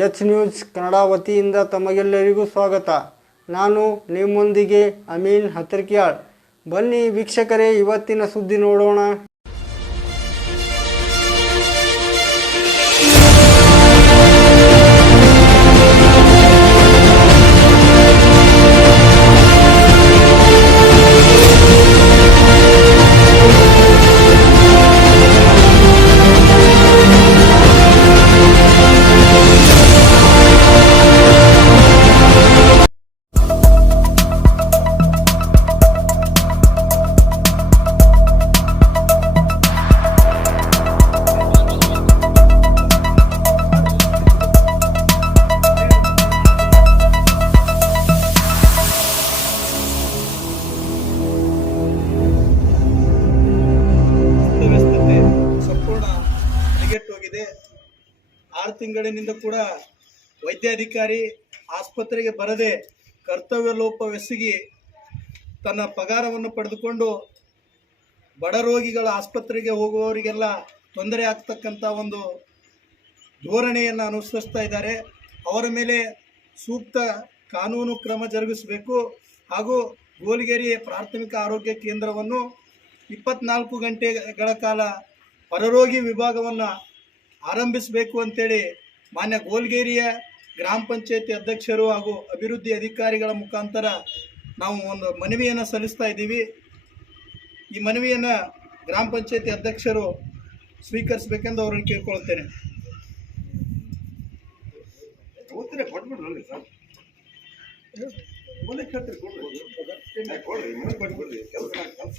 H news Kannada ವತಿಯಿಂದ ತಮಗೆಲ್ಲರಿಗೂ ಸ್ವಾಗತ. ನಾನು ನಿಮ್ಮೊಂದಿಗೆ ಅಮೀನ್ ಹತ್ರಕಿಯಾಳ್. ಬನ್ನಿ ವೀಕ್ಷಕರೇ, ಇವತ್ತಿನ ಸುದ್ದಿ ನೋಡೋಣ. ಸಂಪೂರ್ಣ ಹದಗೆಟ್ಟೋಗಿದೆ. 6 ತಿಂಗಳಿನಿಂದ ಕೂಡ ವೈದ್ಯಾಧಿಕಾರಿ ಆಸ್ಪತ್ರೆಗೆ ಬರದೆ ಕರ್ತವ್ಯ ಲೋಪವೆಸಗಿ ತನ್ನ ಪಗಾರವನ್ನು ಪಡೆದುಕೊಂಡು ಬಡ ರೋಗಿಗಳ ಆಸ್ಪತ್ರೆಗೆ ಹೋಗುವವರಿಗೆಲ್ಲ ತೊಂದರೆ ಆಗ್ತಕ್ಕಂಥ ಒಂದು ಧೋರಣೆಯನ್ನು ಅನುಸರಿಸ್ತಾ ಇದ್ದಾರೆ. ಅವರ ಮೇಲೆ ಸೂಕ್ತ ಕಾನೂನು ಕ್ರಮ ಜರುಗಿಸಬೇಕು ಹಾಗೂ ಗೋಲಿಗೇರಿ ಪ್ರಾಥಮಿಕ ಆರೋಗ್ಯ ಕೇಂದ್ರವನ್ನು 24 ಗಂಟೆಗಳ ಕಾಲ ಹೊರರೋಗಿ ವಿಭಾಗವನ್ನು ಆರಂಭಿಸಬೇಕು ಅಂತೇಳಿ ಮಾನ್ಯ ಗೋಲ್ಗೇರಿಯ ಗ್ರಾಮ ಪಂಚಾಯತಿ ಅಧ್ಯಕ್ಷರು ಹಾಗೂ ಅಭಿವೃದ್ಧಿ ಅಧಿಕಾರಿಗಳ ಮುಖಾಂತರ ನಾವು ಒಂದು ಮನವಿಯನ್ನು ಸಲ್ಲಿಸ್ತಾ ಇದ್ದೀವಿ. ಈ ಮನವಿಯನ್ನು ಗ್ರಾಮ ಪಂಚಾಯತಿ ಅಧ್ಯಕ್ಷರು ಸ್ವೀಕರಿಸಬೇಕೆಂದು ಅವರನ್ನು ಕೇಳ್ಕೊಳ್ತೇನೆ. ಕೆಲಸ